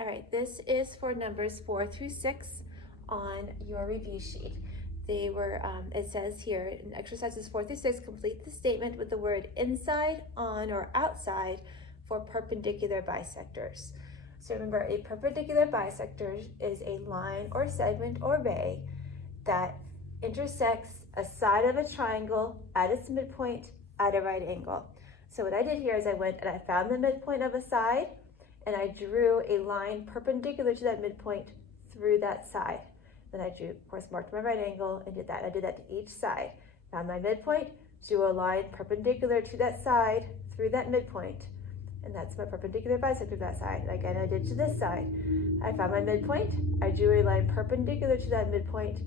All right, this is for numbers 4 through 6 on your review sheet. They were, it says here in exercises 4 through 6, complete the statement with the word inside, on, or outside for perpendicular bisectors. So remember, a perpendicular bisector is a line or segment or ray that intersects a side of a triangle at its midpoint at a right angle. So what I did here is I went and I found the midpoint of a side, and I drew a line perpendicular to that midpoint through that side. Then I drew, of course, marked my right angle and did that. I did that to each side. Found my midpoint, drew a line perpendicular to that side through that midpoint, and that's my perpendicular bisector to that side. Again, I did to this side. I found my midpoint, I drew a line perpendicular to that midpoint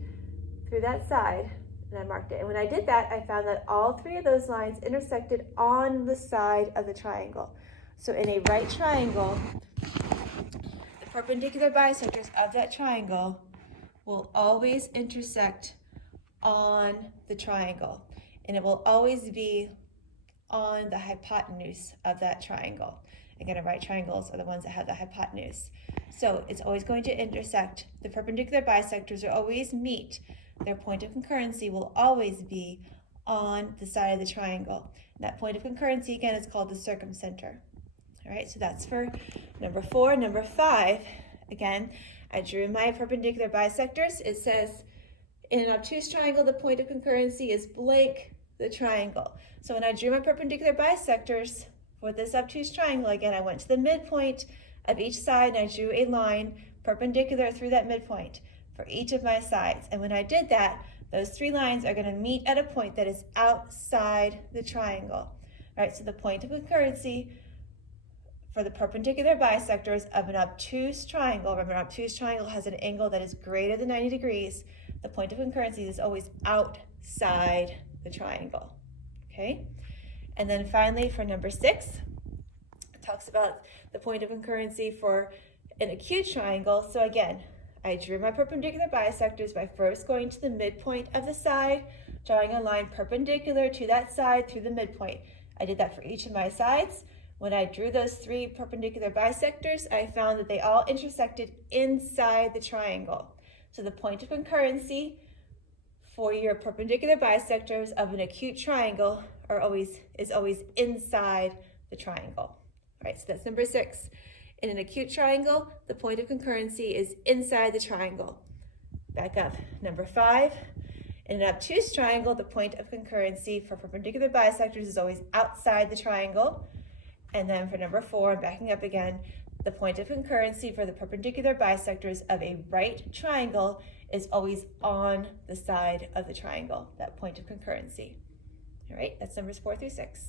through that side, and I marked it. And when I did that, I found that all three of those lines intersected on the side of the triangle. So in a right triangle, the perpendicular bisectors of that triangle will always intersect on the triangle, and it will always be on the hypotenuse of that triangle. Again, right triangles are the ones that have the hypotenuse. So it's always going to intersect. The perpendicular bisectors will always meet. Their point of concurrency will always be on the side of the triangle. And that point of concurrency, again, is called the circumcenter. All right, so that's for number 4. Number 5, again, I drew my perpendicular bisectors. It says in an obtuse triangle, the point of concurrency is blank the triangle. So when I drew my perpendicular bisectors for this obtuse triangle, again, I went to the midpoint of each side and I drew a line perpendicular through that midpoint for each of my sides. And when I did that, those 3 lines are going to meet at a point that is outside the triangle. All right, so the point of concurrency for the perpendicular bisectors of an obtuse triangle, remember an obtuse triangle has an angle that is greater than 90 degrees, the point of concurrency is always outside the triangle, okay? And then finally for number 6, it talks about the point of concurrency for an acute triangle. So again, I drew my perpendicular bisectors by first going to the midpoint of the side, drawing a line perpendicular to that side through the midpoint. I did that for each of my sides. When I drew those 3 perpendicular bisectors, I found that they all intersected inside the triangle. So the point of concurrency for your perpendicular bisectors of an acute triangle is always inside the triangle. All right, so that's number 6. In an acute triangle, the point of concurrency is inside the triangle. Back up, number 5. In an obtuse triangle, the point of concurrency for perpendicular bisectors is always outside the triangle. And then for number 4, backing up again, the point of concurrency for the perpendicular bisectors of a right triangle is always on the side of the triangle, that point of concurrency. All right, that's numbers 4 through 6.